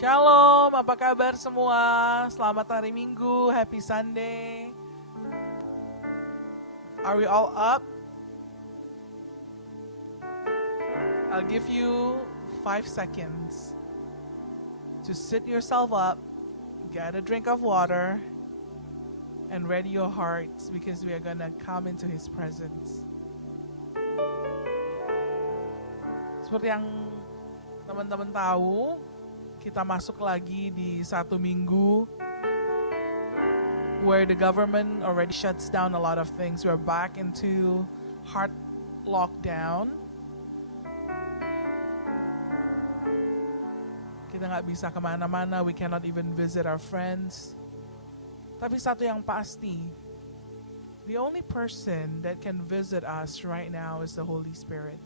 Shalom, apa kabar semua? Selamat hari Minggu, happy Sunday. Are we all up? I'll give you 5 seconds to sit yourself up, get a drink of water, and ready your hearts because we are gonna come into His presence. Seperti yang teman-teman tahu, kita masuk lagi di satu minggu where the government already shuts down a lot of things. We're back into hard lockdown. Kita nggak bisa kemana-mana, we cannot even visit our friends. Tapi satu yang pasti, the only person that can visit us right now is the Holy Spirit.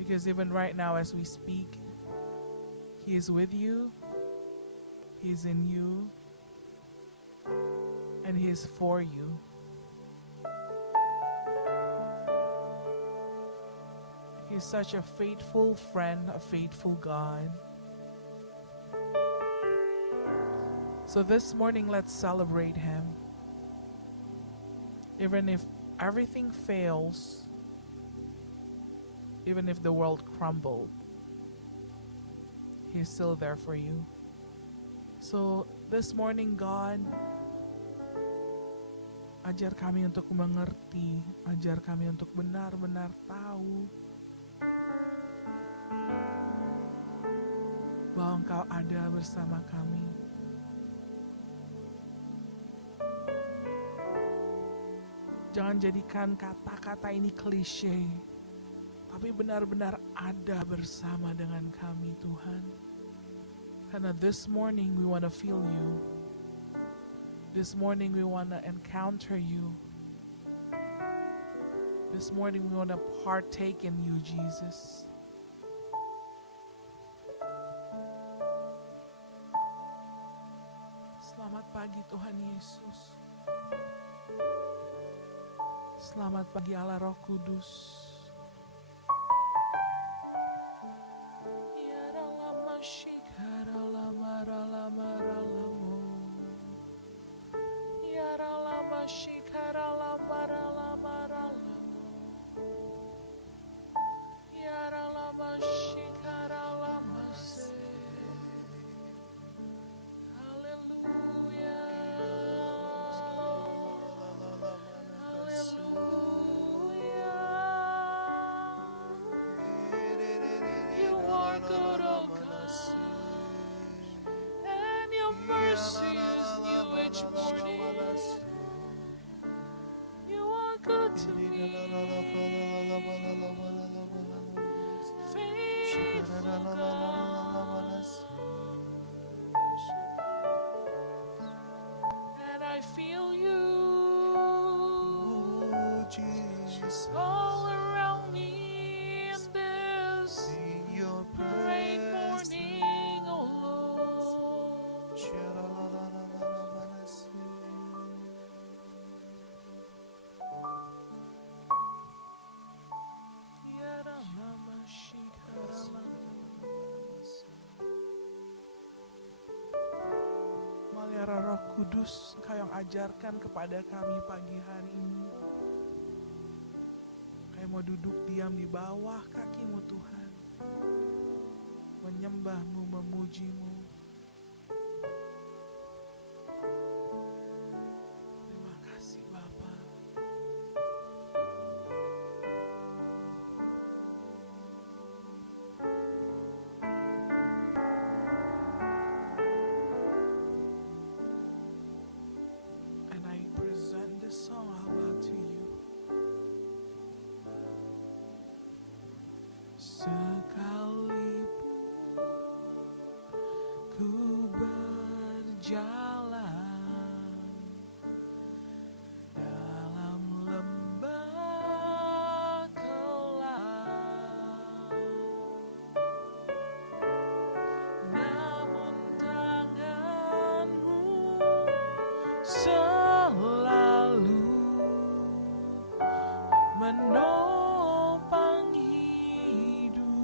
Because even right now as we speak, He is with you, He is in you, and He is for you. He is such a faithful friend, a faithful God. So this morning, let's celebrate Him. Even if everything fails, even if the world crumbled, He's still there for you. So this morning, God, ajar kami untuk mengerti, ajar kami untuk benar-benar tahu bahwa Engkau ada bersama kami. Jangan jadikan kata-kata ini klise, tapi benar-benar ada bersama dengan kami, Tuhan. Karena this morning we want to feel you. This morning we want to encounter you. This morning we want to partake in you, Jesus. Selamat pagi Tuhan Yesus. Selamat pagi Allah Roh Kudus. And I feel you all around me in this great morning, oh Lord. Maliara Roh Kudus, Engkau yang ajarkan kepada kami pagi hari ini. Kami mau duduk diam di bawah kaki-Mu Tuhan, menyembah-Mu, memuji-Mu. Terima kasih Bapa. And I present this song out loud to you. Sekalipun ku berjalan dalam lembah gelap, namun tangan-Mu selalu menopang hidupku.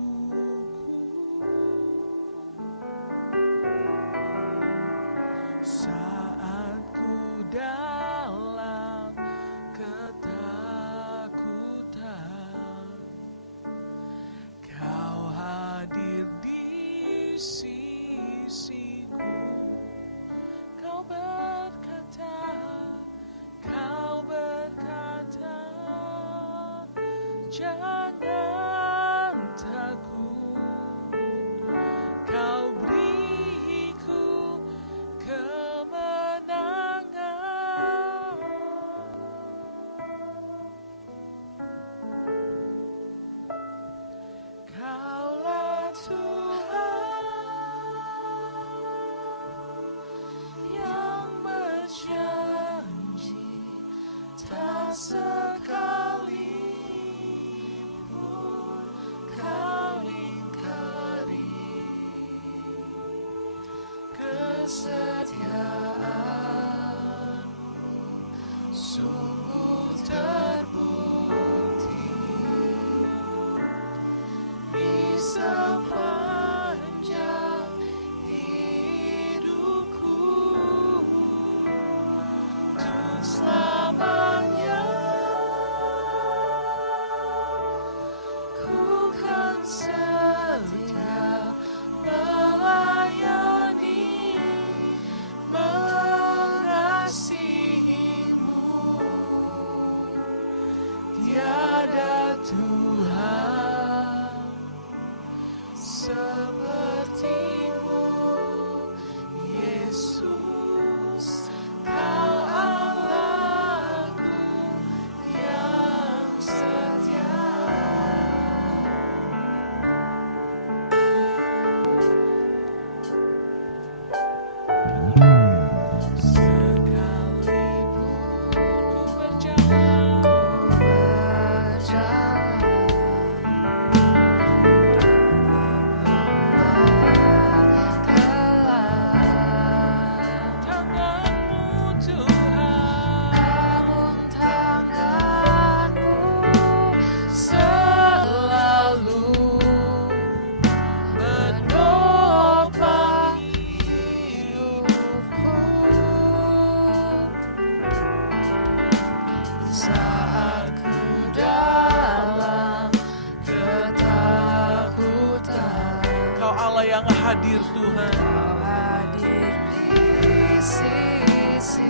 yang hadir Tuhan. Kau hadir di sisiku.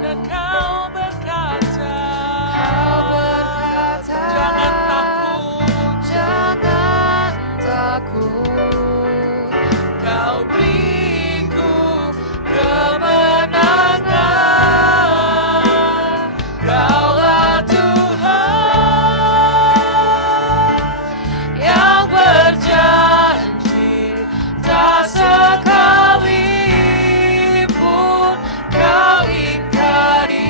Dan Kau berkata, jangan takut, Kau beriku kemenangan. Kaulah Tuhan yang berjanji, tak sekali pun Kau ingkari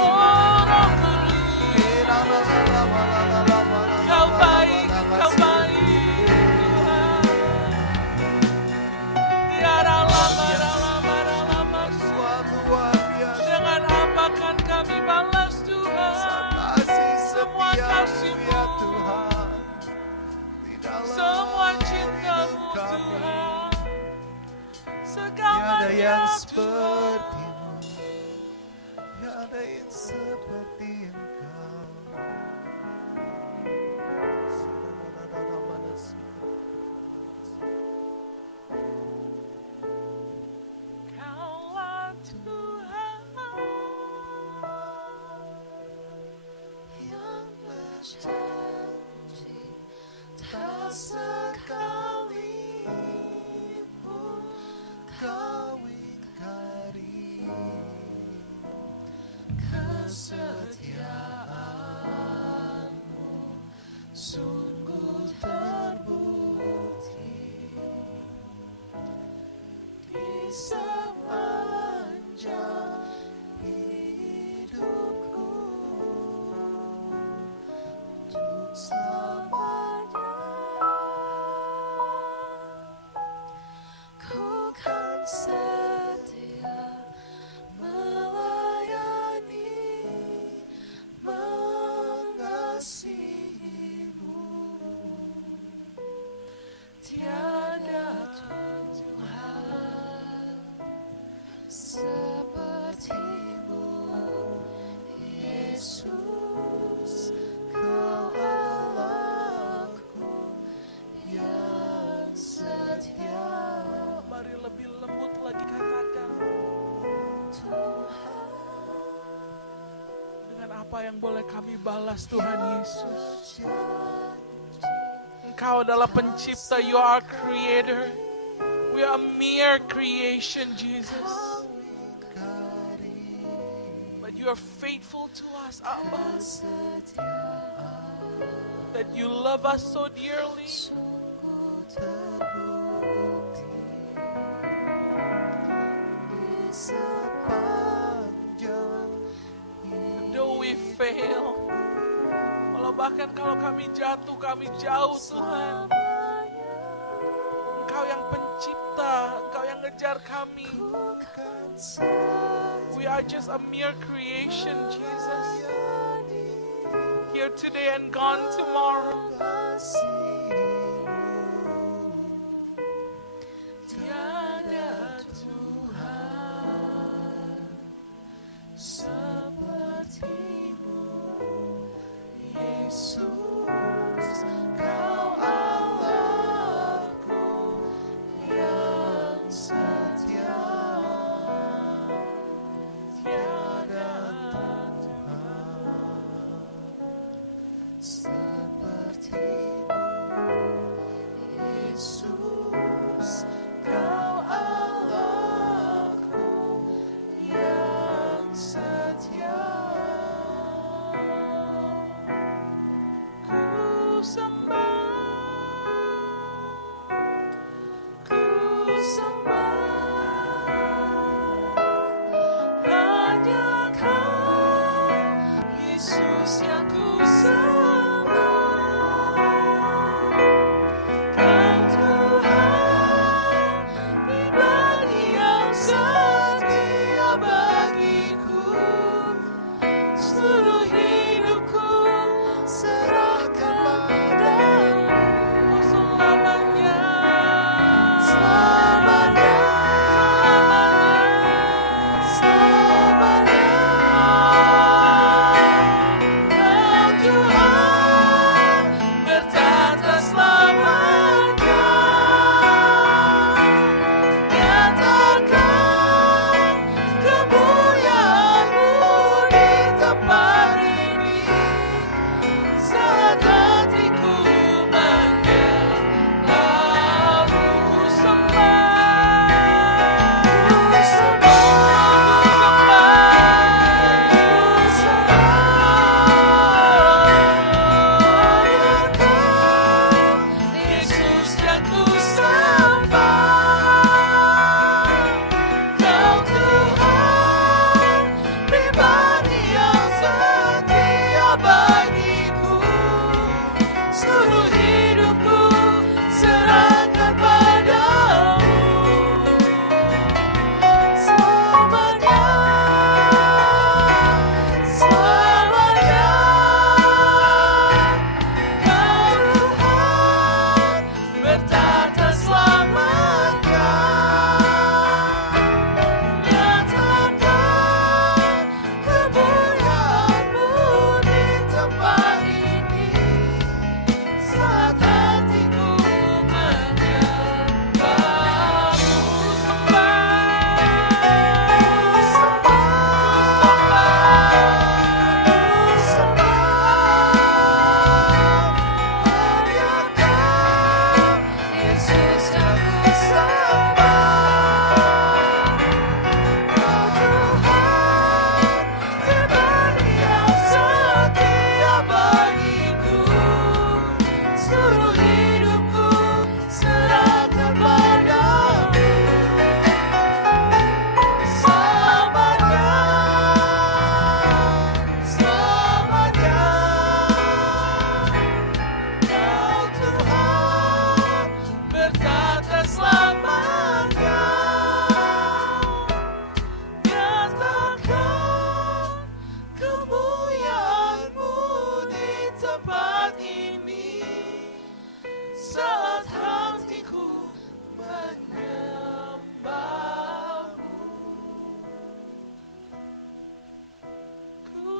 Oh Roh Kudus, Kau baik Tuhan. Tiada lama. Dengan apa kan kami balas Tuhan semua kasih-Mu, semua cinta-Mu Tuhan, segalanya yang Tuhan. seperti-Mu, tiada yang seperti Engkau. Kaulah Tuhan yang berjanji tak sekali pun Kau ingkari kesetiaan-Mu sungguh terbukti di sepanjang hidupku untuk selamanya. Ku kan setia melayani, mengasihi-Mu. Tiada Tuhan seperti-Mu, Yesus, Kau Allahku yang setia. Mari lebih lembut lagi katakan, Tuhan dengan apa yang boleh kami balas Tuhan Yesus. janji Engkau adalah pencipta, you are creator. We are a mere creation, Jesus. But you are faithful to us, Abba. kesetiaan That you love us so dearly. sungguh terbukti di sepanjang Though we fail, walau bahkan kalau kami jatuh, kami jauh Tuhan. Engkau yang pencipta, Engkau yang ngejar kami. bukan setia We are just a mere creation, Jesus. Here today and gone tomorrow. Tiada Tuhan seperti-Mu, Yesus, Kau Allahku yang setia. Tiada Tuhan seperti-Mu,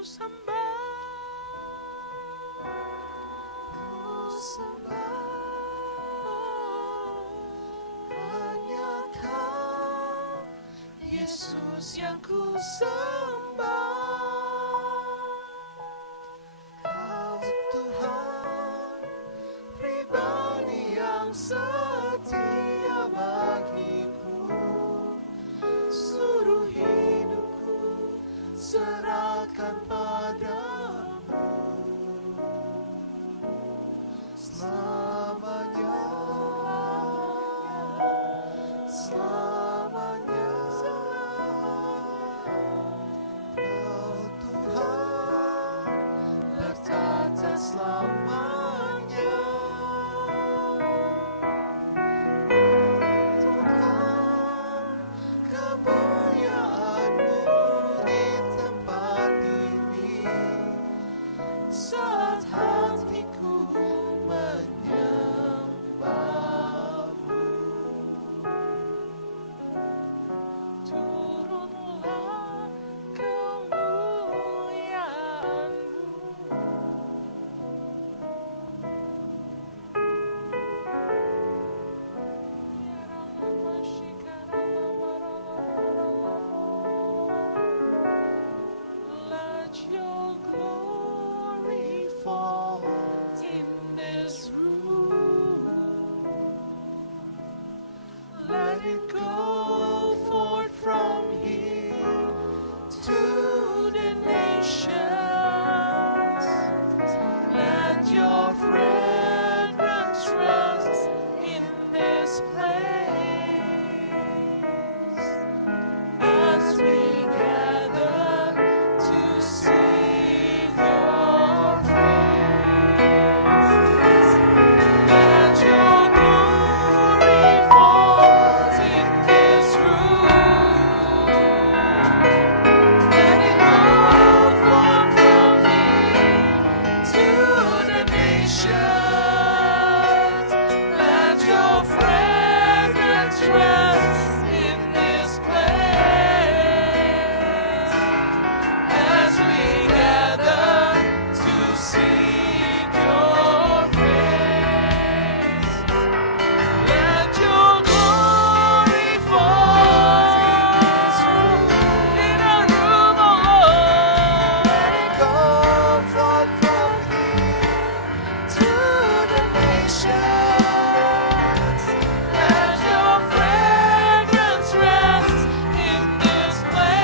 sembah. Ku sembah hanya Kau, Yesus yang ku sembah. Kau Tuhan pribadi yang setia bagiku, seluruh hidupku serahkan padamu. Selamanya, selamanya, Kau Tuhan bertata selamanya. Tuhan, kemuliaan-Mu di tempat ini, saat hatiku menyembah-Mu. Turunlah kemuliaan-Mu. Let your glory fall in this room. Let it go forth from here to the nations. Let your fragrance rest in this place as we gather to sing your praise. Let your glory fall in this room. Let it go forth from here to the nations. Let your fragrance rest in this place as we gather to sing your praise. Let your glory fall in our room, oh Lord. Let it go forth from here to the nations. Let your fragrance rest in this place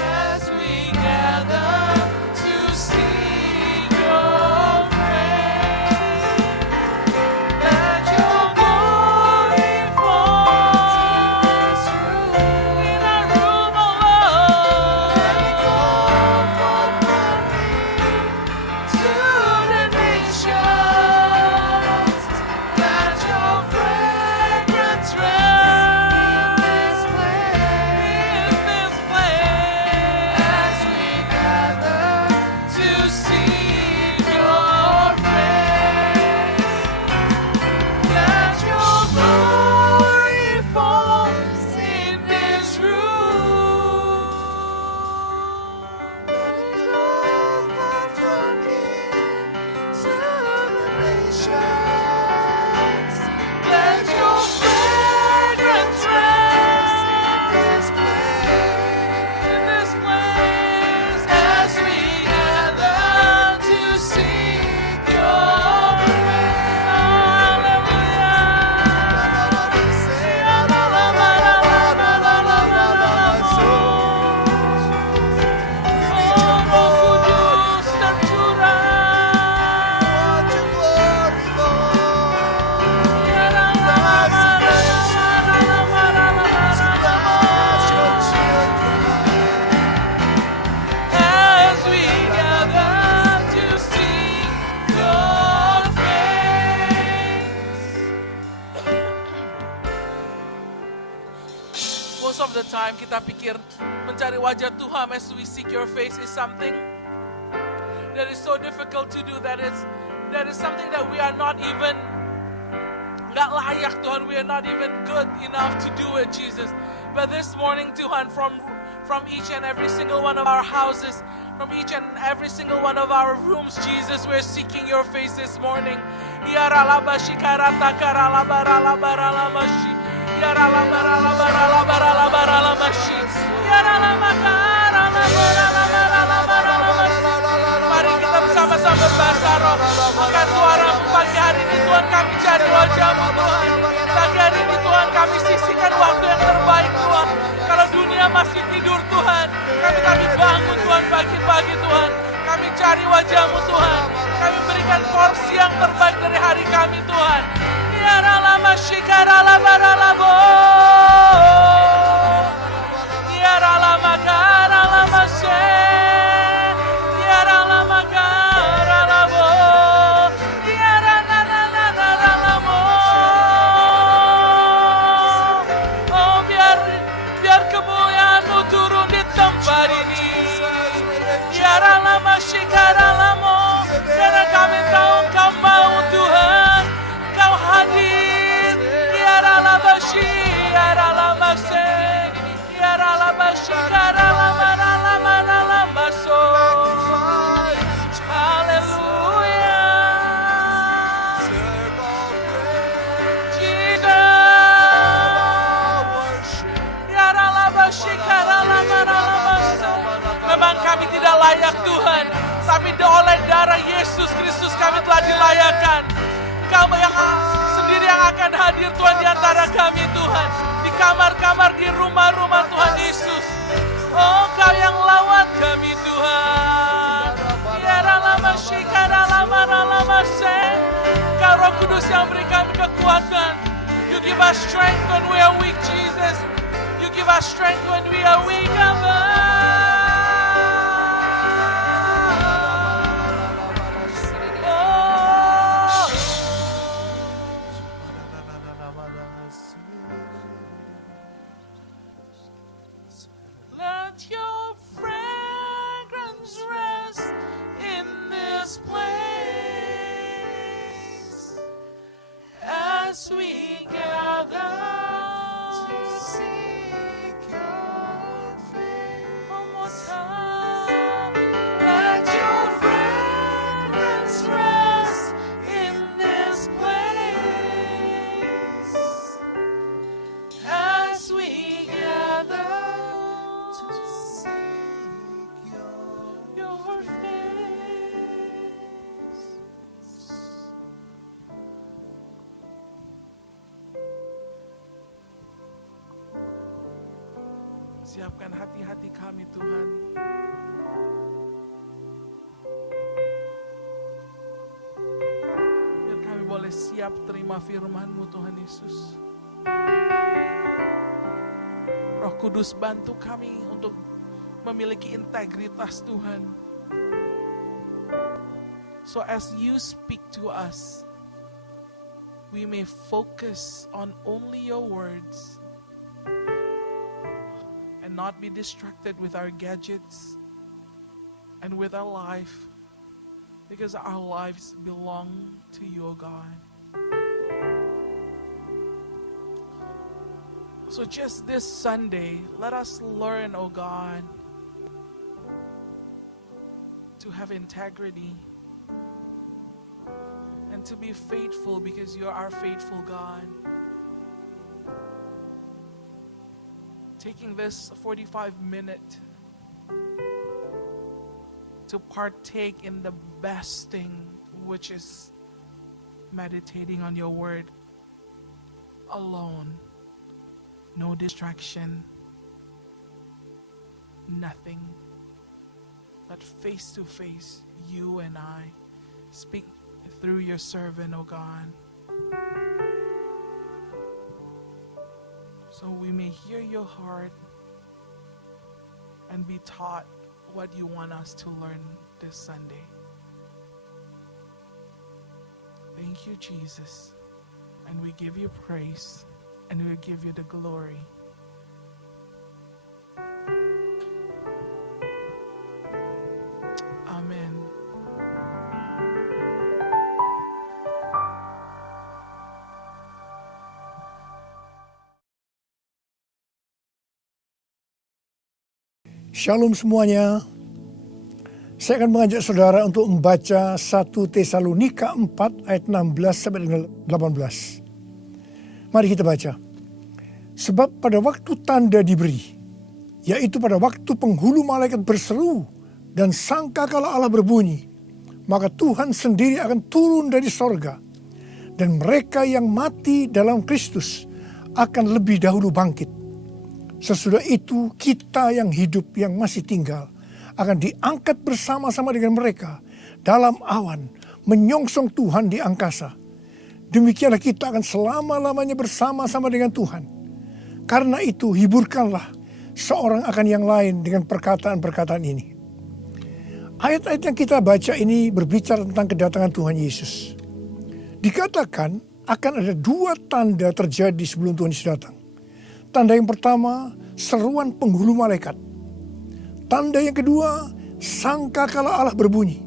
as we gather to sing your praise. Let your glory fall in our room, oh Lord. Let it go forth from here to the nations. Let your fragrance rest in this place as we gather to sing your praise. Let your glory fall in this room. Let it go forth from here to the nations. Let your fragrance rest in this place as we gather to sing your praise. As we gather to sing your praise. Most of the time kita pikir mencari wajah Tuhan as we seek your face is something that is so difficult to do, that is something that we are not even nggak layak Tuhan, we are not even good enough to do it, Jesus. But this morning Tuhan, from from each and every single one of our houses, from each and every single one of our rooms, Jesus, we're seeking your face this morning. Yaralabashi karatakalalabarabaralamashi. Yaralabaralabaralabaralamashi. Yaralamakaralabaralabaralamashi. Mari kita bersama-sama berbahasa roh. Angkat suaramu pagi hari ini, Tuhan, kami cari wajah-Mu, Tuhan. Pagi hari ini, Tuhan, kami sisihkan waktu yang terbaik, Tuhan. Kalau dunia masih tidur, Tuhan, kami bangun, Tuhan, pagi-pagi, Tuhan. Kami cari wajah-Mu, Tuhan. Kami berikan porsi yang terbaik dari hari kami, Tuhan. Yaralamashi karalabaralabo. Yaralamakaralamashe. Yaralamakaralabo. Yarananananaralamo. Oh, biar kemuliaan-Mu turun di tempat ini. Yaralamashi karalamo. Karena kami tahu Engkau mau, Tuhan. Kau hadir. Yaralabashi, yaralamashe. Yaralabashi karalamaralamaralamaso. Haleluya. Jesus. Yaralabashi karalamaralamaso. Memang kami tidak layak, Tuhan, tapi oleh darah Yesus Kristus kami telah dilayakkan. Kamu yang sendiri yang akan hadir, Tuhan, di antara kami, Tuhan. Di kamar-kamar, di rumah-rumah, Tuhan Yesus. Oh, Kau yang lawat kami, Tuhan. Yaralamashi karalamaralamashe. Kau Roh Kudus yang beri kami kekuatan. You give us strength when we are weak, Jesus. You give us strength when we are weak, Abba. Let your fragrance rest in this place as we gather to seek your face. One more time. Let your fragrance rest in this place as we gather to seek your face. Siapkan hati-hati kami, Tuhan. Biar kami boleh siap terima firman-Mu, Tuhan Yesus. Roh Kudus, bantu kami untuk memiliki integritas, Tuhan. So as you speak to us, we may focus on only your words and not be distracted with our gadgets and with our life, because our lives belong to you, O God. So just this Sunday, let us learn, O God, to have integrity and to be faithful, because you are our faithful God. Taking this 45-minute to partake in the best thing, which is meditating on your word alone. No distraction, nothing, but face to face, you and I. Speak through your servant, O God, so we may hear your heart and be taught what you want us to learn this Sunday. Thank you, Jesus, and we give you praise, and we give you the glory. Shalom semuanya. Saya akan mengajak saudara untuk membaca 1 Tesalonika 4 ayat 16 sampai dengan 18. Mari kita baca. Sebab pada waktu tanda diberi, yaitu pada waktu penghulu malaikat berseru dan sangkakala Allah berbunyi, maka Tuhan sendiri akan turun dari sorga, dan mereka yang mati dalam Kristus akan lebih dahulu bangkit. Sesudah itu kita yang hidup yang masih tinggal akan diangkat bersama-sama dengan mereka dalam awan menyongsong Tuhan di angkasa. Demikianlah kita akan selama-lamanya bersama-sama dengan Tuhan. Karena itu hiburkanlah seorang akan yang lain dengan perkataan-perkataan ini. Ayat-ayat yang kita baca ini berbicara tentang kedatangan Tuhan Yesus. Dikatakan akan ada 2 tanda terjadi sebelum Tuhan Yesus datang. Tanda yang pertama, seruan penghulu malaikat. Tanda yang kedua, sangkakala Allah berbunyi.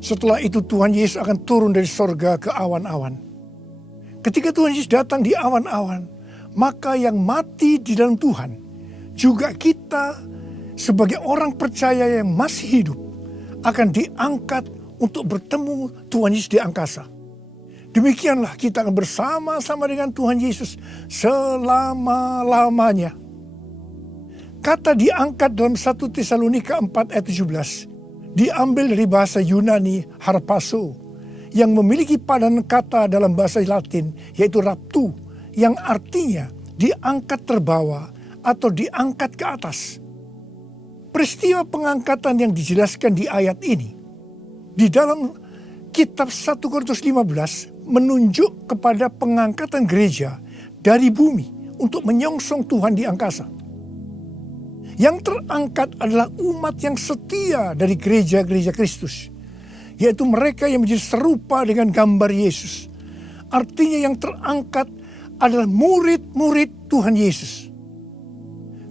Setelah itu Tuhan Yesus akan turun dari sorga ke awan-awan. Ketika Tuhan Yesus datang di awan-awan, maka yang mati di dalam Tuhan, juga kita sebagai orang percaya yang masih hidup, akan diangkat untuk bertemu Tuhan Yesus di angkasa. Demikianlah kita akan bersama-sama dengan Tuhan Yesus selama-lamanya. Kata diangkat dalam 1 Tesalonika 4 ayat 17 diambil dari bahasa Yunani harpazo yang memiliki padanan kata dalam bahasa Latin yaitu raptu yang artinya diangkat terbawa atau diangkat ke atas. Peristiwa pengangkatan yang dijelaskan di ayat ini di dalam kitab 1 Korintus 15 menunjuk kepada pengangkatan gereja dari bumi untuk menyongsong Tuhan di angkasa. Yang terangkat adalah umat yang setia dari gereja-gereja Kristus, yaitu mereka yang menjadi serupa dengan gambar Yesus. Artinya yang terangkat adalah murid-murid Tuhan Yesus.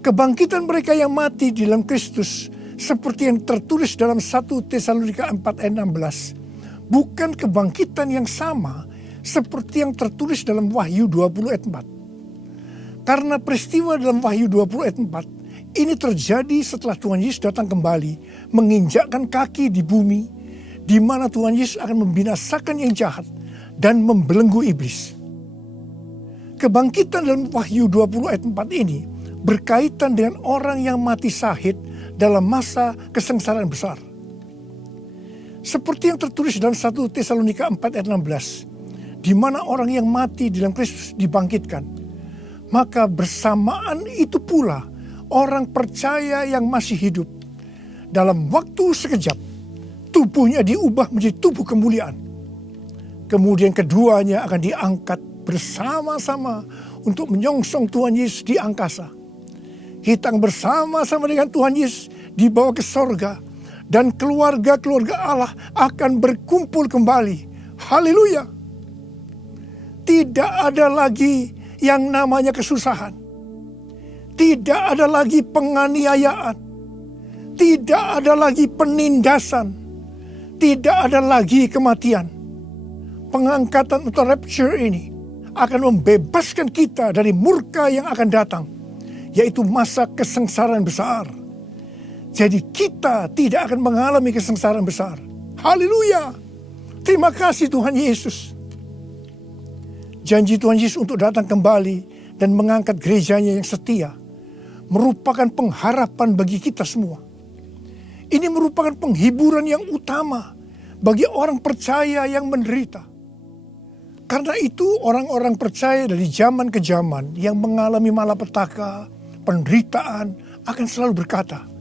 Kebangkitan mereka yang mati di dalam Kristus seperti yang tertulis dalam 1 Tesalonika 4 ayat 16 bukan kebangkitan yang sama seperti yang tertulis dalam Wahyu 20 ayat 4. Karena peristiwa dalam Wahyu 20 ayat 4 ini terjadi setelah Tuhan Yesus datang kembali menginjakkan kaki di bumi di mana Tuhan Yesus akan membinasakan yang jahat dan membelenggu iblis. Kebangkitan dalam Wahyu 20 ayat 4 ini berkaitan dengan orang yang mati syahid dalam masa kesengsaraan besar. Seperti yang tertulis dalam 1 Tesalonika 4 ayat 16, di mana orang yang mati di dalam Kristus dibangkitkan. Maka bersamaan itu pula orang percaya yang masih hidup dalam waktu sekejap tubuhnya diubah menjadi tubuh kemuliaan. Kemudian keduanya akan diangkat bersama-sama untuk menyongsong Tuhan Yesus di angkasa. Kita akan bersama-sama dengan Tuhan Yesus dibawa ke sorga dan keluarga-keluarga Allah akan berkumpul kembali. Haleluya. Tidak ada lagi yang namanya kesusahan. Tidak ada lagi penganiayaan. Tidak ada lagi penindasan. Tidak ada lagi kematian. Pengangkatan atau rapture ini akan membebaskan kita dari murka yang akan datang, yaitu masa kesengsaraan besar. Jadi kita tidak akan mengalami kesengsaraan besar. Haleluya. Terima kasih Tuhan Yesus. Janji Tuhan Yesus untuk datang kembali dan mengangkat gerejanya yang setia merupakan pengharapan bagi kita semua. Ini merupakan penghiburan yang utama bagi orang percaya yang menderita. Karena itu orang-orang percaya dari zaman ke zaman yang mengalami malapetaka, penderitaan akan selalu berkata,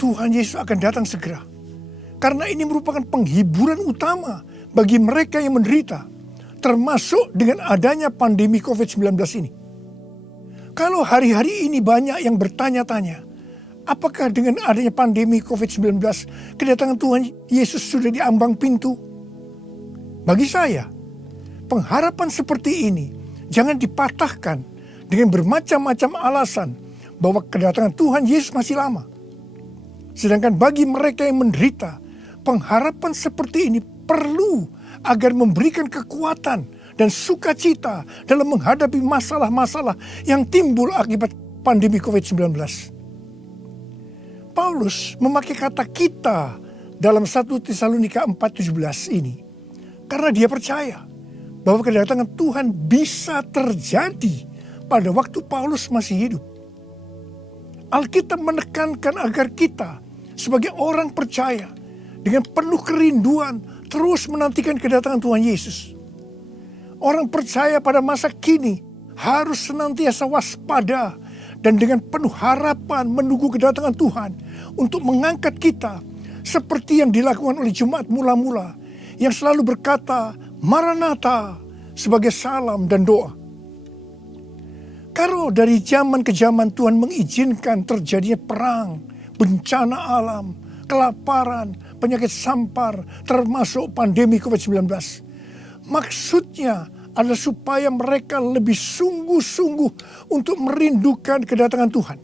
Tuhan Yesus akan datang segera. Karena ini merupakan penghiburan utama bagi mereka yang menderita, termasuk dengan adanya pandemi COVID-19 ini. Kalau hari-hari ini banyak yang bertanya-tanya, apakah dengan adanya pandemi COVID-19, kedatangan Tuhan Yesus sudah di ambang pintu? Bagi saya, pengharapan seperti ini jangan dipatahkan dengan bermacam-macam alasan bahwa kedatangan Tuhan Yesus masih lama. Sedangkan bagi mereka yang menderita, pengharapan seperti ini perlu agar memberikan kekuatan dan sukacita dalam menghadapi masalah-masalah yang timbul akibat pandemi COVID-19. Paulus memakai kata kita dalam 1 Tesalonika 4:17 ini karena dia percaya bahwa kedatangan Tuhan bisa terjadi pada waktu Paulus masih hidup. Alkitab menekankan agar kita sebagai orang percaya dengan penuh kerinduan terus menantikan kedatangan Tuhan Yesus. Orang percaya pada masa kini harus senantiasa waspada dan dengan penuh harapan menunggu kedatangan Tuhan untuk mengangkat kita seperti yang dilakukan oleh jemaat mula-mula yang selalu berkata Maranatha sebagai salam dan doa. Kalau dari zaman ke zaman Tuhan mengizinkan terjadinya perang, bencana alam, kelaparan, penyakit sampar, termasuk pandemi COVID-19. Maksudnya adalah supaya mereka lebih sungguh-sungguh untuk merindukan kedatangan Tuhan.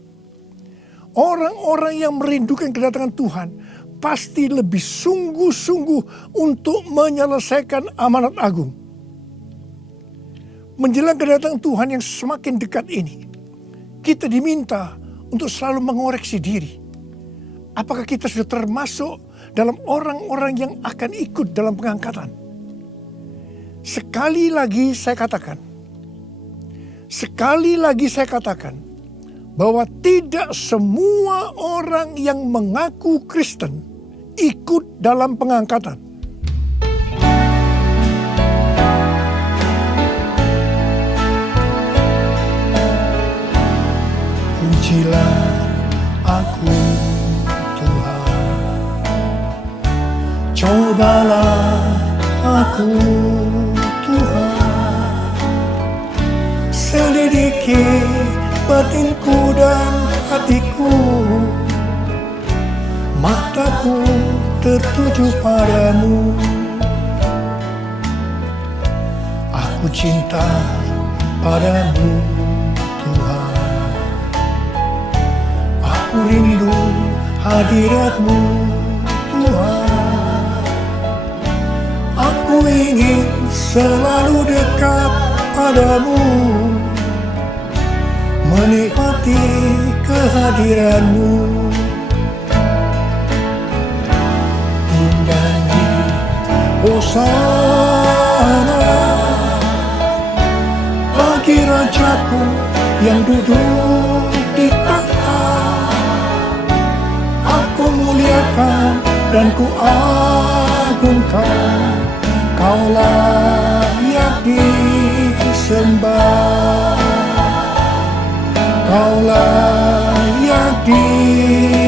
Orang-orang yang merindukan kedatangan Tuhan pasti lebih sungguh-sungguh untuk menyelesaikan amanat agung. Menjelang kedatangan Tuhan yang semakin dekat ini, kita diminta untuk selalu mengoreksi diri. Apakah kita sudah termasuk dalam orang-orang yang akan ikut dalam pengangkatan? Sekali lagi saya katakan, bahwa tidak semua orang yang mengaku Kristen ikut dalam pengangkatan. Pujilah aku Tuhan, cobalah aku Tuhan, selidiki batinku dan hatiku, mataku tertuju padamu. Aku cinta padamu Tuhan, aku rindu hadirat-Mu Tuhan. Aku ingin selalu dekat padamu, menikmati kehadiran-Mu. Menyanyi Hosana bagi Rajaku yang duduk di tahta. Aku muliakan dan ku agungkan, Kau layak disembah, Kau layak disembah.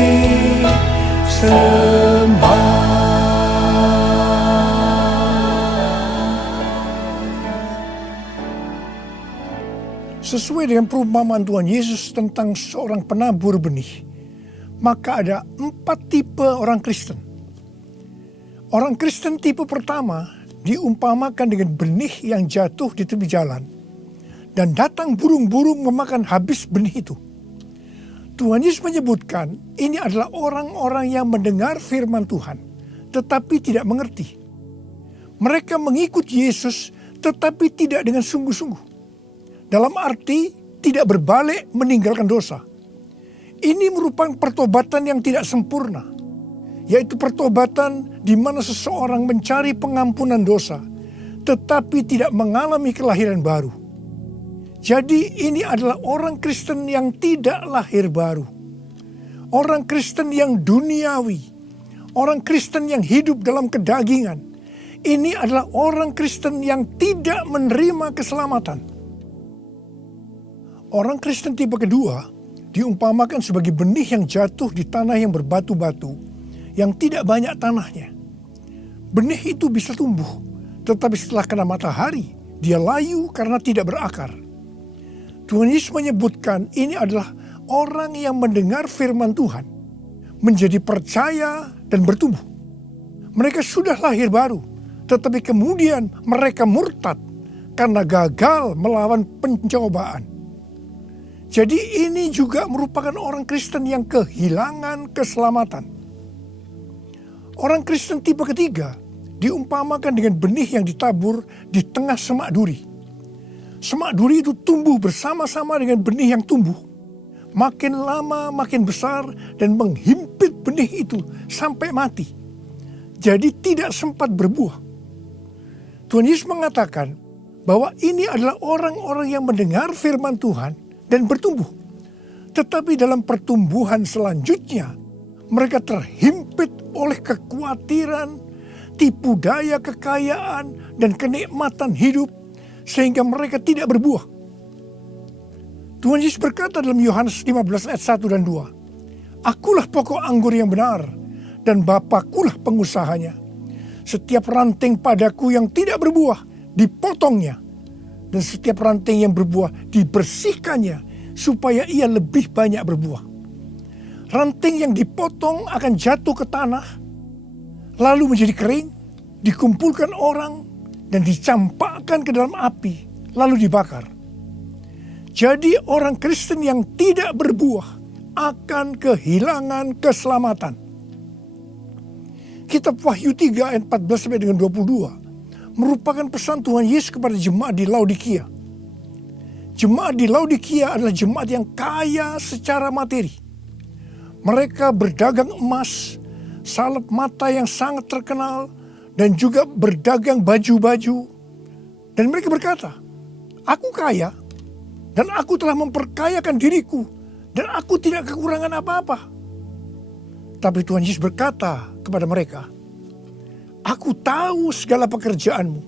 Sesuai dengan perumpamaan Tuhan Yesus tentang seorang penabur benih, maka ada 4 tipe orang Kristen. Orang Kristen tipe pertama diumpamakan dengan benih yang jatuh di tepi jalan dan datang burung-burung memakan habis benih itu. Tuhan Yesus menyebutkan ini adalah orang-orang yang mendengar firman Tuhan tetapi tidak mengerti. Mereka mengikut Yesus tetapi tidak dengan sungguh-sungguh. Dalam arti tidak berbalik meninggalkan dosa. Ini merupakan pertobatan yang tidak sempurna, yaitu pertobatan di mana seseorang mencari pengampunan dosa tetapi tidak mengalami kelahiran baru. Jadi ini adalah orang Kristen yang tidak lahir baru. Orang Kristen yang duniawi. Orang Kristen yang hidup dalam kedagingan. Ini adalah orang Kristen yang tidak menerima keselamatan. Orang Kristen tipe kedua diumpamakan sebagai benih yang jatuh di tanah yang berbatu-batu, yang tidak banyak tanahnya. Benih itu bisa tumbuh, tetapi setelah kena matahari, dia layu karena tidak berakar. Tuhan Yesus menyebutkan ini adalah orang yang mendengar firman Tuhan, menjadi percaya dan bertumbuh. Mereka sudah lahir baru, tetapi kemudian mereka murtad karena gagal melawan pencobaan. Jadi ini juga merupakan orang Kristen yang kehilangan keselamatan. Orang Kristen tipe ketiga diumpamakan dengan benih yang ditabur di tengah semak duri. Semak duri itu tumbuh bersama-sama dengan benih yang tumbuh. makin lama makin besar dan menghimpit benih itu sampai mati. Jadi tidak sempat berbuah. Tuhan Yesus mengatakan bahwa ini adalah orang-orang yang mendengar firman Tuhan dan bertumbuh. Tetapi dalam pertumbuhan selanjutnya, mereka terhimpit oleh kekhawatiran, tipu daya kekayaan, dan kenikmatan hidup sehingga mereka tidak berbuah. Tuhan Yesus berkata dalam Yohanes 15 ayat 1 dan 2, "Akulah pokok anggur yang benar, dan Bapakulah pengusahanya. Setiap ranting padaku yang tidak berbuah, dipotongnya. Dan setiap ranting yang berbuah, dibersihkannya, supaya ia lebih banyak berbuah. Ranting yang dipotong akan jatuh ke tanah, lalu menjadi kering, dikumpulkan orang, dan dicampakkan ke dalam api, lalu dibakar. Jadi orang Kristen yang tidak berbuah akan kehilangan keselamatan." Kitab Wahyu 3 ayat 14 sampai dengan 22 merupakan pesan Tuhan Yesus kepada jemaat di Laodikia. Jemaat di Laodikia adalah jemaat yang kaya secara materi. Mereka berdagang emas, salep mata yang sangat terkenal, dan juga berdagang baju-baju. Dan mereka berkata, "Aku kaya, dan aku telah memperkayakan diriku, dan aku tidak kekurangan apa-apa." Tapi Tuhan Yesus berkata kepada mereka, "Aku tahu segala pekerjaanmu.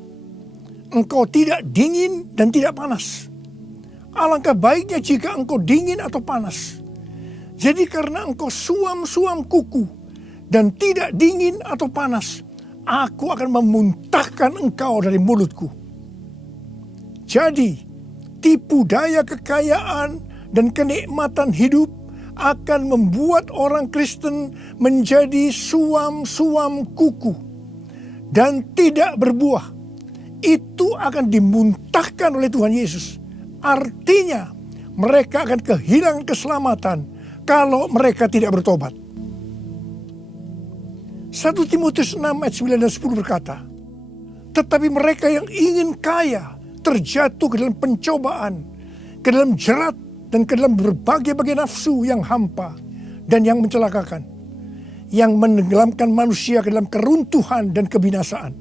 Engkau tidak dingin dan tidak panas. Alangkah baiknya jika engkau dingin atau panas. Jadi karena engkau suam-suam kuku dan tidak dingin atau panas, aku akan memuntahkan engkau dari mulutku." Jadi, tipu daya kekayaan dan kenikmatan hidup akan membuat orang Kristen menjadi suam-suam kuku dan tidak berbuah. Itu akan dimuntahkan oleh Tuhan Yesus. Artinya mereka akan kehilangan keselamatan kalau mereka tidak bertobat. 1 Timotius 6 ayat 9 dan 10 berkata, "Tetapi mereka yang ingin kaya terjatuh ke dalam pencobaan, ke dalam jerat, dan ke dalam berbagai-bagai nafsu yang hampa dan yang mencelakakan, yang menenggelamkan manusia ke dalam keruntuhan dan kebinasaan.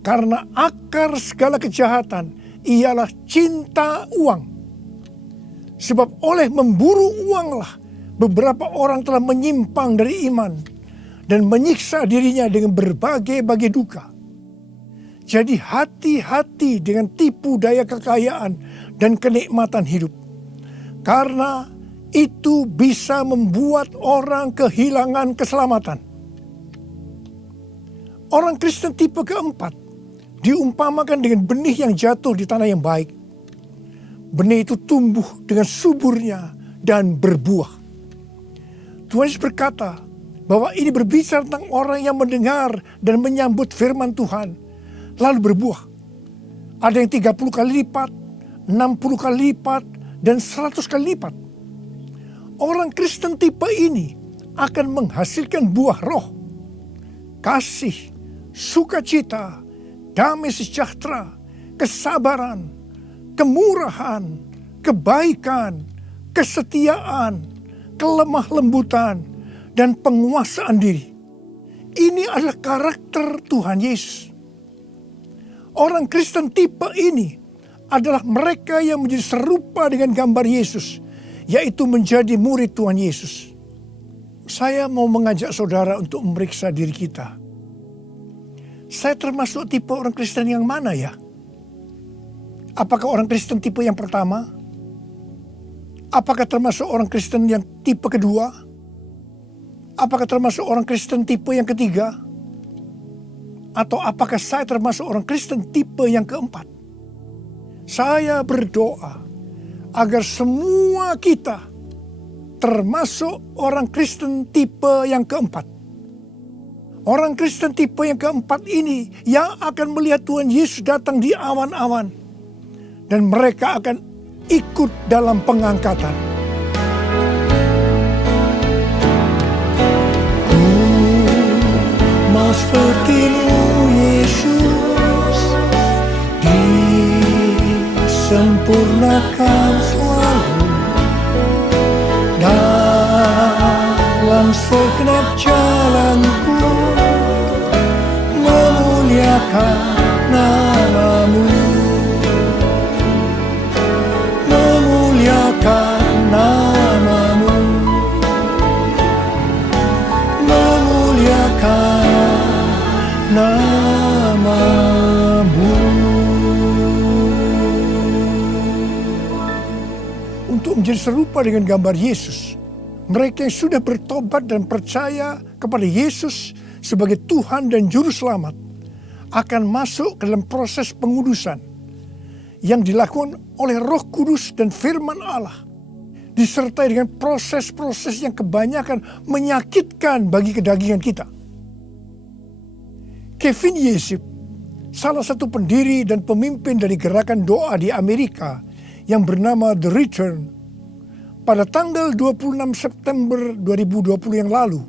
Karena akar segala kejahatan ialah cinta uang. Sebab oleh memburu uanglah beberapa orang telah menyimpang dari iman dan menyiksa dirinya dengan berbagai-bagai duka. Jadi hati-hati dengan tipu daya kekayaan dan kenikmatan hidup. Karena itu bisa membuat orang kehilangan keselamatan." Orang Kristen tipe keempat diumpamakan dengan benih yang jatuh di tanah yang baik. Benih itu tumbuh dengan suburnya dan berbuah. Tuhan Yesus berkata bahwa ini berbicara tentang orang yang mendengar dan menyambut firman Tuhan, lalu berbuah. Ada yang 30 kali lipat, 60 kali lipat, dan 100 kali lipat. Orang Kristen tipe ini akan menghasilkan buah roh, kasih, sukacita, damai sejahtera, kesabaran, kemurahan, kebaikan, kesetiaan, kelemah lembutan, dan penguasaan diri. Ini adalah karakter Tuhan Yesus. Orang Kristen tipe ini adalah mereka yang menjadi serupa dengan gambar Yesus, yaitu menjadi murid Tuhan Yesus. Saya mau mengajak saudara untuk memeriksa diri kita. Saya termasuk tipe orang Kristen yang mana ya? Apakah orang Kristen tipe yang pertama? Apakah termasuk orang Kristen yang tipe kedua? Apakah termasuk orang Kristen tipe yang ketiga? Atau apakah saya termasuk orang Kristen tipe yang keempat? Saya berdoa agar semua kita termasuk orang Kristen tipe yang keempat. Orang Kristen tipe yang keempat ini yang akan melihat Tuhan Yesus datang di awan-awan. Dan mereka akan ikut dalam pengangkatan. Ku mau seperti-Mu Yesus, disempurnakan selalu dalam segenap jalanku, memuliakan namamu, memuliakan namamu, memuliakan namamu. Untuk menjadi serupa dengan gambar Yesus, mereka yang sudah bertobat dan percaya kepada Yesus sebagai Tuhan dan Juru Selamat akan masuk ke dalam proses pengudusan yang dilakukan oleh Roh Kudus dan firman Allah, disertai dengan proses-proses yang kebanyakan menyakitkan bagi kedagingan kita. Kevin Yesip, salah satu pendiri dan pemimpin dari gerakan doa di Amerika yang bernama The Return, pada tanggal 26 September 2020 yang lalu,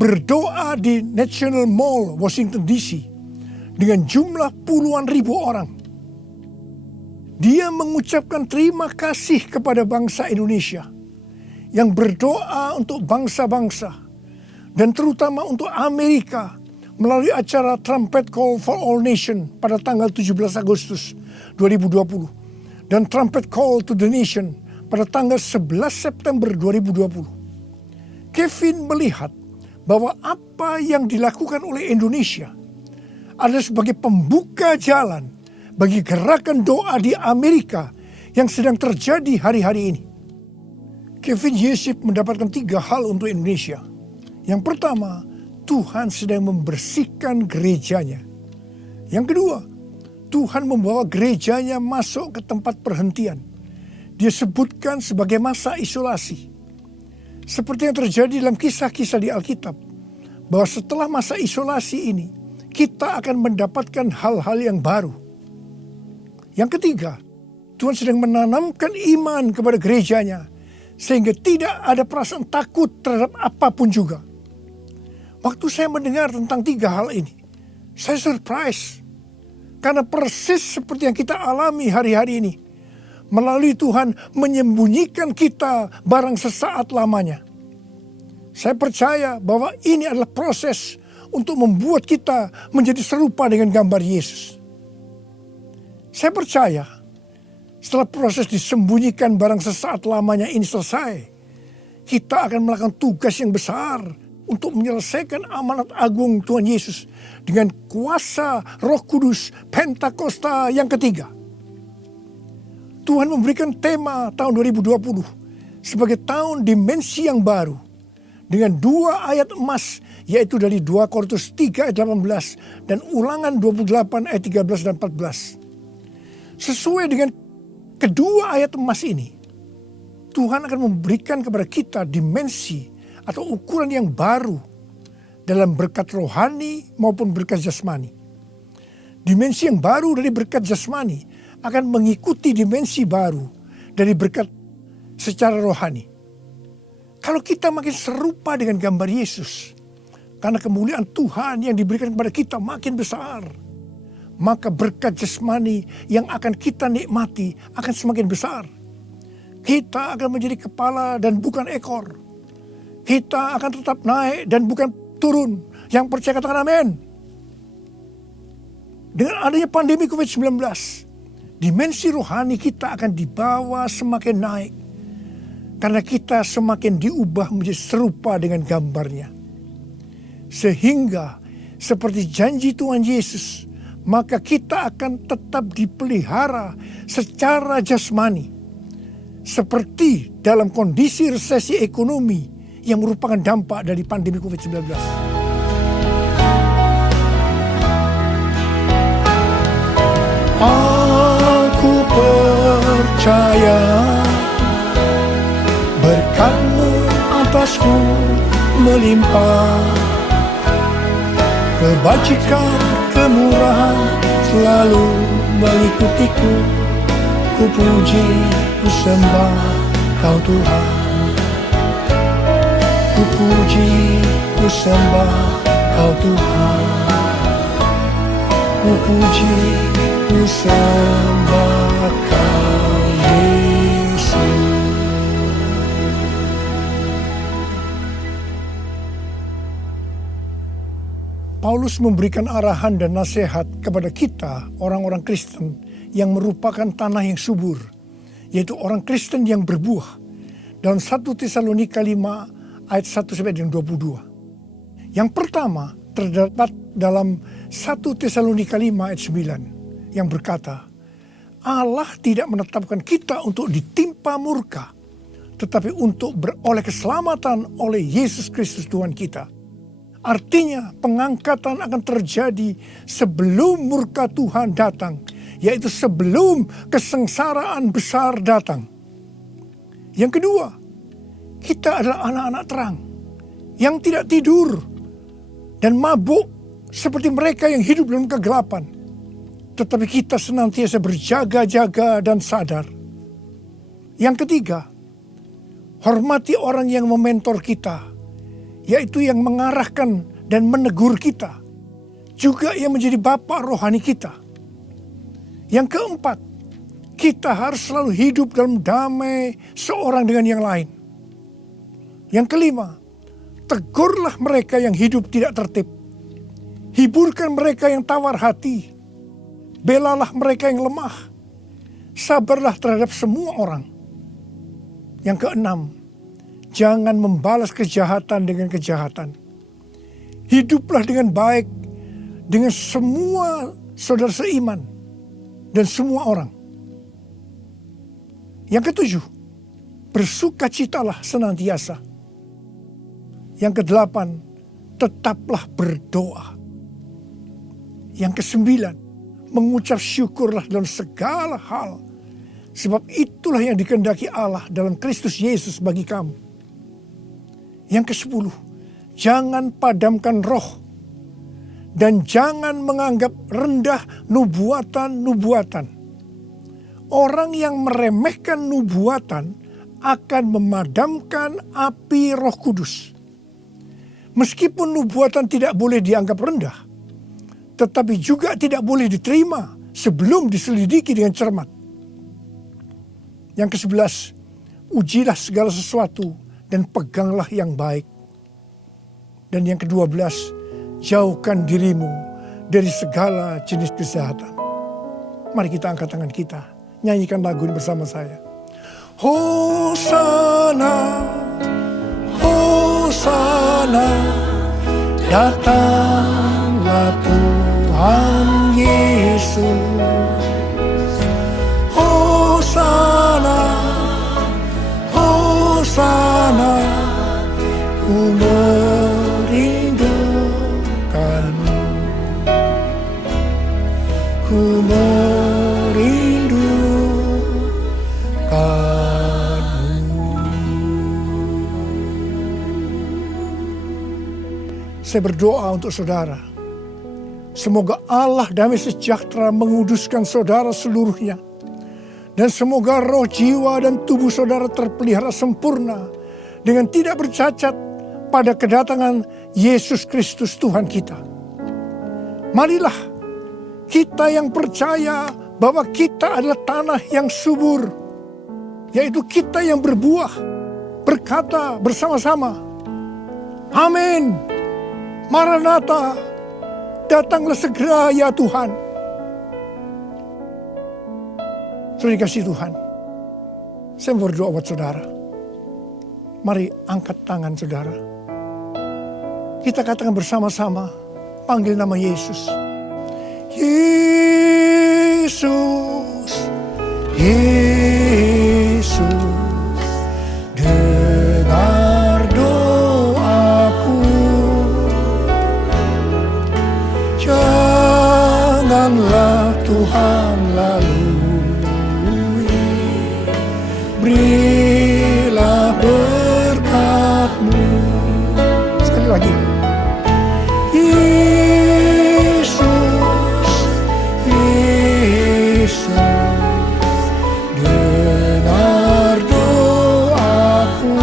berdoa di National Mall, Washington DC, dengan jumlah puluhan ribu orang. Dia mengucapkan terima kasih kepada bangsa Indonesia yang berdoa untuk bangsa-bangsa dan terutama untuk Amerika melalui acara Trumpet Call for All Nation pada tanggal 17 Agustus 2020 dan Trumpet Call to the Nation pada tanggal 11 September 2020. Kevin melihat bahwa apa yang dilakukan oleh Indonesia adalah sebagai pembuka jalan bagi gerakan doa di Amerika yang sedang terjadi hari-hari ini. Kevin Yesip mendapatkan 3 hal untuk Indonesia. Yang pertama, Tuhan sedang membersihkan gerejanya. Yang kedua, Tuhan membawa gerejanya masuk ke tempat perhentian. Dia sebutkan sebagai masa isolasi. Seperti yang terjadi dalam kisah-kisah di Alkitab, bahwa setelah masa isolasi ini, kita akan mendapatkan hal-hal yang baru. Yang ketiga, Tuhan sedang menanamkan iman kepada gerejanya, sehingga tidak ada perasaan takut terhadap apapun juga. Waktu saya mendengar tentang 3 hal ini, saya surprise. Karena persis seperti yang kita alami hari-hari ini, melalui Tuhan menyembunyikan kita barang sesaat lamanya. Saya percaya bahwa ini adalah proses untuk membuat kita menjadi serupa dengan gambar Yesus. Saya percaya setelah proses disembunyikan barang sesaat lamanya ini selesai, kita akan melakukan tugas yang besar untuk menyelesaikan amanat agung Tuhan Yesus dengan kuasa Roh Kudus Pentakosta yang ketiga. Tuhan memberikan tema tahun 2020 sebagai tahun dimensi yang baru dengan 2 ayat emas, yaitu dari 2 Korintus 3 ayat 18 dan Ulangan 28 ayat 13 dan 14. Sesuai dengan kedua ayat emas ini, Tuhan akan memberikan kepada kita dimensi atau ukuran yang baru dalam berkat rohani maupun berkat jasmani. Dimensi yang baru dari berkat jasmani akan mengikuti dimensi baru dari berkat secara rohani. Kalau kita makin serupa dengan gambar Yesus, karena kemuliaan Tuhan yang diberikan kepada kita makin besar, maka berkat jasmani yang akan kita nikmati akan semakin besar. Kita akan menjadi kepala dan bukan ekor. Kita akan tetap naik dan bukan turun. Yang percaya katakan amin. Dengan adanya pandemi COVID-19, dimensi rohani kita akan dibawa semakin naik. Karena kita semakin diubah menjadi serupa dengan gambarnya. Sehingga seperti janji Tuhan Yesus, maka kita akan tetap dipelihara secara jasmani. Seperti dalam kondisi resesi ekonomi yang merupakan dampak dari pandemi COVID-19. Aku percaya berkat-Mu atasku melimpah, kebajikan, kemurahan selalu mengikutiku. Ku puji, ku sembah Kau Tuhan. Ku puji, ku sembah Kau Tuhan. Ku puji, ku sembah Kau Yesus. Paulus memberikan arahan dan nasihat kepada kita, orang-orang Kristen yang merupakan tanah yang subur, yaitu orang Kristen yang berbuah. Dalam 1 Tesalonika 5 ayat 1-22. Yang pertama terdapat dalam 1 Tesalonika 5 ayat 9 yang berkata, Allah tidak menetapkan kita untuk ditimpa murka, tetapi untuk beroleh keselamatan oleh Yesus Kristus Tuhan kita. Artinya pengangkatan akan terjadi sebelum murka Tuhan datang, yaitu sebelum kesengsaraan besar datang. Yang kedua, kita adalah anak-anak terang yang tidak tidur dan mabuk seperti mereka yang hidup dalam kegelapan. Tetapi kita senantiasa berjaga-jaga dan sadar. Yang ketiga, hormati orang yang mementor kita, yaitu yang mengarahkan dan menegur kita, juga yang menjadi bapa rohani kita. Yang keempat, kita harus selalu hidup dalam damai seorang dengan yang lain. Yang kelima, tegurlah mereka yang hidup tidak tertib. Hiburkan mereka yang tawar hati. Belalah mereka yang lemah. Sabarlah terhadap semua orang. Yang keenam, jangan membalas kejahatan dengan kejahatan. Hiduplah dengan baik dengan semua saudara seiman dan semua orang. Yang ketujuh, bersukacitalah senantiasa. Yang kedelapan, tetaplah berdoa. Yang kesembilan, mengucap syukurlah dalam segala hal, sebab itulah yang dikehendaki Allah dalam Kristus Yesus bagi kamu. Yang kesepuluh, jangan padamkan roh dan jangan menganggap rendah nubuatan-nubuatan. Orang yang meremehkan nubuatan akan memadamkan api Roh Kudus. Meskipun nubuatan tidak boleh dianggap rendah, tetapi juga tidak boleh diterima sebelum diselidiki dengan cermat. Yang ke-11, ujilah segala sesuatu dan peganglah yang baik. Dan yang ke-12, jauhkan dirimu dari segala jenis kejahatan. Mari kita angkat tangan kita, nyanyikan lagu ini bersama saya. Hosana, Hosana, datanglah Tuhan Yesus. Hosana, Hosana, ku merindukanmu, ku merindukanmu. Saya berdoa untuk saudara. Semoga Allah damai sejahtera menguduskan saudara seluruhnya. Dan semoga roh, jiwa, dan tubuh saudara terpelihara sempurna dengan tidak bercacat pada kedatangan Yesus Kristus Tuhan kita. Marilah kita yang percaya bahwa kita adalah tanah yang subur, yaitu kita yang berbuah, berkata bersama-sama, amin, Maranatha, datanglah segera ya Tuhan. Saudara dikasihi Tuhan, saya berdoa buat saudara. Mari angkat tangan saudara. Kita katakan bersama-sama, panggil nama Yesus. Yesus, Yesus, dengar doaku. Janganlah Tuhan lalui, berilah berkat-Mu. Sekali lagi. Yesus, Yesus, dengar doaku.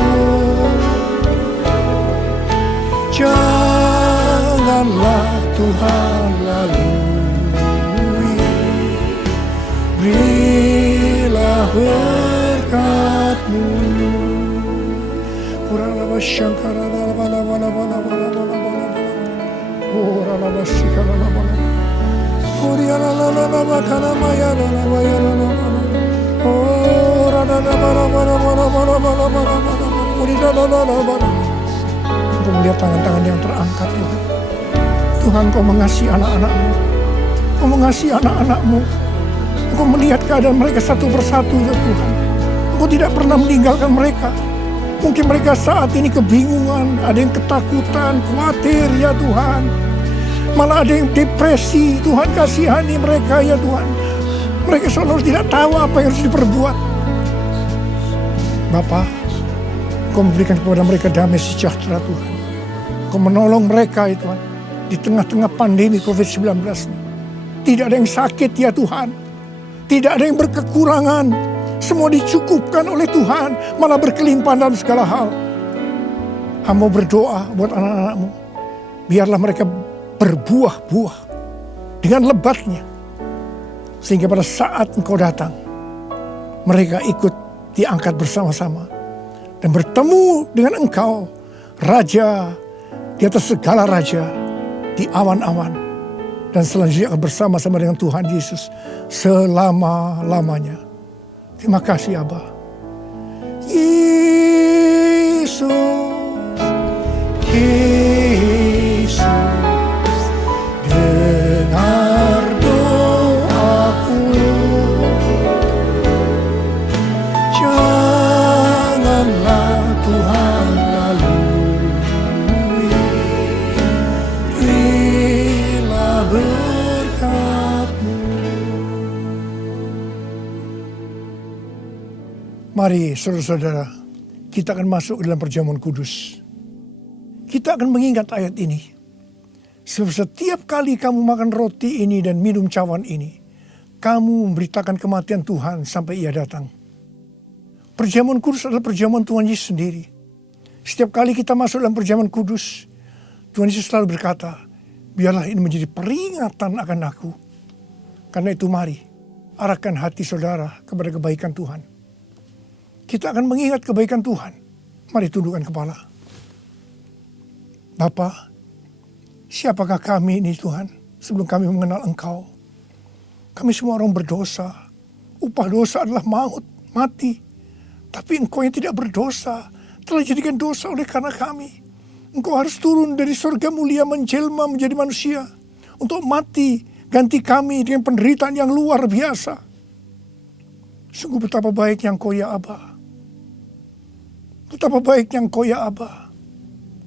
Janganlah Tuhan lalui, berilah berkat-Mu. Oh, ralaba shika ralaba laba. Oh, rialalala kana maya ralaba ya ralaba. Oh, ralaba ralaba ralaba ralaba ralaba. Oh, rialalala ralaba. Engkau melihat tangan-tangan yang terangkat, Tuhan. Tuhan, Kau mengasihi anak-anak-Mu. Kau mengasihi anak-anak-Mu. Engkau melihat keadaan mereka satu persatu, ya Tuhan. Engkau tidak pernah meninggalkan mereka. Mungkin mereka saat ini kebingungan, ada yang ketakutan, khawatir, ya Tuhan. Malah ada yang depresi, Tuhan kasihani mereka, ya Tuhan. Mereka seolah tidak tahu apa yang harus diperbuat. Bapa, Engkau memberikan kepada mereka damai sejahtera, Tuhan. Engkau menolong mereka, ya Tuhan, di tengah-tengah pandemi COVID-19 ini. Tidak ada yang sakit, ya Tuhan. Tidak ada yang berkekurangan. Semua dicukupkan oleh Tuhan, malah berkelimpahan dalam segala hal. Hamba berdoa buat anak-anak-Mu. Biarlah mereka berbuah-buah dengan lebatnya. Sehingga pada saat Engkau datang, mereka ikut diangkat bersama-sama. Dan bertemu dengan Engkau, Raja di atas segala raja, di awan-awan. Dan selanjutnya akan bersama-sama dengan Tuhan Yesus selama-lamanya. Terima kasih Abba. Yesus, Yesus, dengar doaku. Janganlah Tuhan lalui, berilah berkat-Mu. Mari saudara-saudara, kita akan masuk dalam perjamuan kudus. Kita akan mengingat ayat ini. Sebab setiap kali kamu makan roti ini dan minum cawan ini, kamu memberitakan kematian Tuhan sampai Ia datang. Perjamuan kudus adalah perjamuan Tuhan Yesus sendiri. Setiap kali kita masuk dalam perjamuan kudus, Tuhan Yesus selalu berkata, biarlah ini menjadi peringatan akan aku. Karena itu mari, arahkan hati saudara kepada kebaikan Tuhan. Kita akan mengingat kebaikan Tuhan. Mari tundukkan kepala. Bapa, siapakah kami ini Tuhan sebelum kami mengenal Engkau? Kami semua orang berdosa. Upah dosa adalah maut, mati. Tapi Engkau yang tidak berdosa telah jadikan dosa oleh karena kami. Engkau harus turun dari surga mulia menjelma menjadi manusia untuk mati ganti kami dengan penderitaan yang luar biasa. Sungguh betapa baiknya Engkau ya Abba. Betapa baiknya Engkau ya Abba.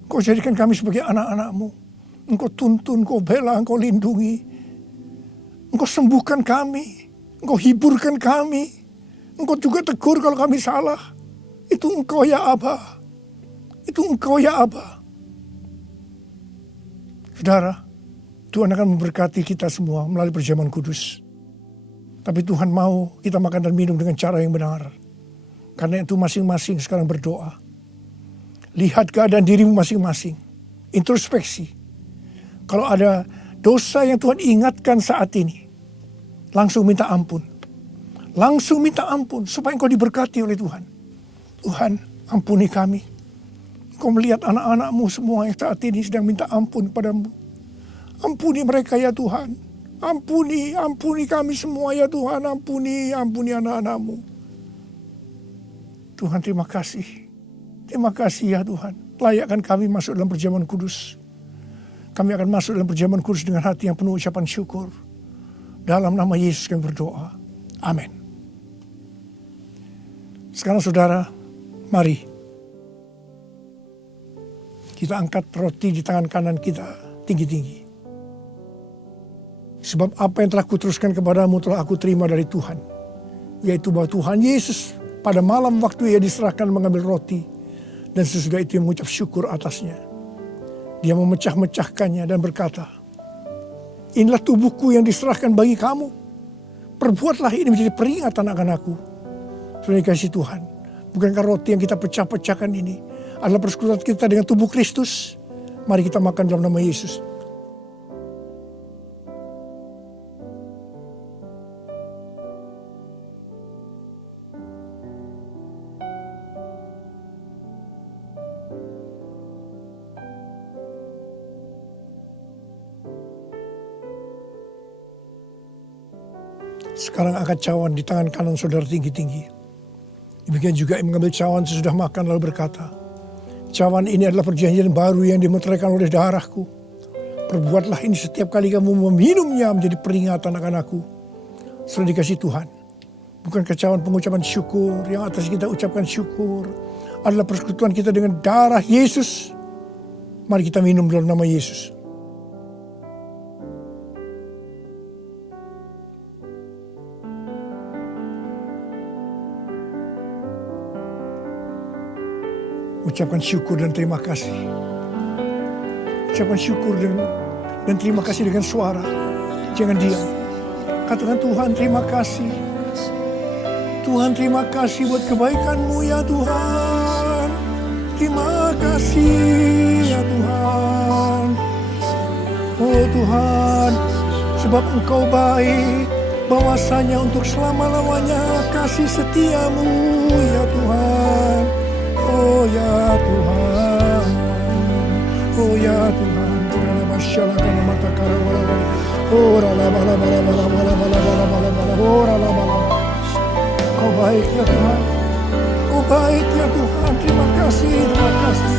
Engkau jadikan kami sebagai anak-anak-Mu. Engkau tuntun, Engkau bela, Engkau lindungi. Engkau sembuhkan kami. Engkau hiburkan kami. Engkau juga tegur kalau kami salah. Itu Engkau ya Abba. Itu Engkau ya Abba. Saudara, Tuhan akan memberkati kita semua melalui perjamuan kudus. Tapi Tuhan mau kita makan dan minum dengan cara yang benar. Karena itu masing-masing sekarang berdoa. Lihat keadaan dirimu masing-masing. Introspeksi. Kalau ada dosa yang Tuhan ingatkan saat ini, langsung minta ampun. Langsung minta ampun supaya engkau diberkati oleh Tuhan. Tuhan, ampuni kami. Engkau melihat anak-anak-Mu semua yang saat ini sedang minta ampun kepadamu. Ampuni mereka ya Tuhan. Ampuni kami semua ya Tuhan. Ampuni anak-anak-Mu. Tuhan terima kasih. Terima kasih ya Tuhan. Layakkan kami masuk dalam perjamuan kudus. Kami akan masuk dalam perjamuan kudus dengan hati yang penuh ucapan syukur. Dalam nama Yesus kami berdoa. Amin. Sekarang saudara, mari. Kita angkat roti di tangan kanan kita tinggi-tinggi. Sebab apa yang telah kuteruskan kepadamu telah aku terima dari Tuhan. Yaitu bahwa Tuhan Yesus pada malam waktu Ia diserahkan mengambil roti. Dan sesudah itu Ia mengucap syukur atasnya. Dia memecah-mecahkannya dan berkata, inilah tubuhku yang diserahkan bagi kamu. Perbuatlah ini menjadi peringatan akan aku. Saudara kasih Tuhan. Bukankah roti yang kita pecah-pecahkan ini adalah persekutuan kita dengan tubuh Kristus? Mari kita makan dalam nama Yesus. Sekarang angkat cawan di tangan kanan saudara tinggi-tinggi. Demikian juga yang mengambil cawan sesudah makan lalu berkata, cawan ini adalah perjanjian baru yang dimeteraikan oleh darahku. Perbuatlah ini setiap kali kamu meminumnya menjadi peringatan akan aku. Sudah dikasih Tuhan. Bukan cawan pengucapan syukur, yang atas kita ucapkan syukur adalah persekutuan kita dengan darah Yesus. Mari kita minum dalam nama Yesus. Ucapkan syukur dan terima kasih. Ucapkan syukur dan terima kasih dengan suara. Jangan diam. Katakan, Tuhan terima kasih. Tuhan terima kasih buat kebaikan-Mu ya Tuhan. Terima kasih ya Tuhan. Oh Tuhan, sebab Engkau baik, bahwasanya untuk selama-lamanya kasih setia-Mu ya Tuhan. Oh ya Tuhan, oh ya Tuhan. Masyaallah kana mata kara wala wala. Oh rala bala bala bala bala bala bala bala bala. Oh rala bala. Kau baik ya Tuhan. Kau baik ya Tuhan. Terima kasih, terima kasih.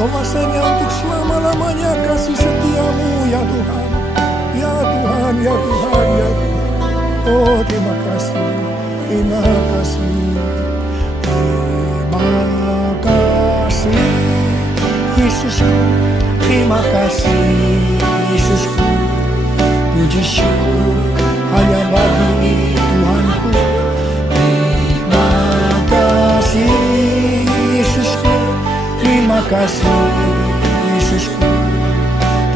Bahwasanya untuk selama-lamanya kasih setia-Mu ya Tuhan. Ya Tuhan, ya Tuhan, ya Tuhan. Oh terima kasih, terima kasih. Terima kasih Yesusku, terima kasih Yesusku. Puji syukur hanya bagi Tuhanku. Terima kasih Yesusku, terima kasih Yesusku.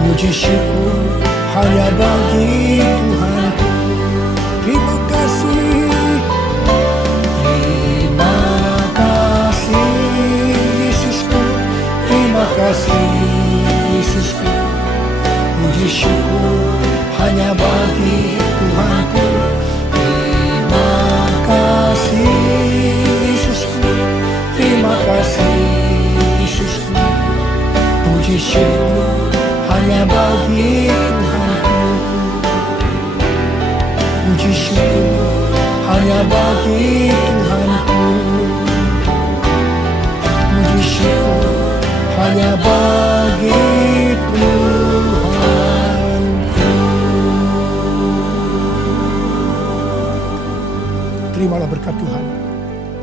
Puji syukur hanya bagi Tuhanku. Terima kasih. Terima kasih Yesusku. Puji syukur hanya bagi Tuhanku. Terima kasih Yesusku. Terima kasih Yesusku. Puji syukur hanya bagi Tuhanku. Puji syukur hanya bagi Tuhanku. Puji syukur hanya bagi Tuhanku. Terimalah berkat Tuhan.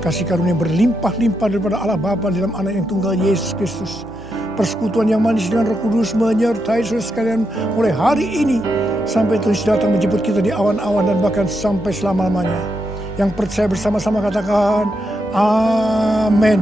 Kasih karunia yang berlimpah-limpah daripada Allah Bapa dalam Anak yang tunggal Yesus Kristus. Persekutuan yang manis dengan Roh Kudus menyertai saudara sekalian mulai hari ini sampai Tuhan datang menjemput kita di awan-awan dan bahkan sampai selama-lamanya. Yang percaya bersama-sama katakan amin.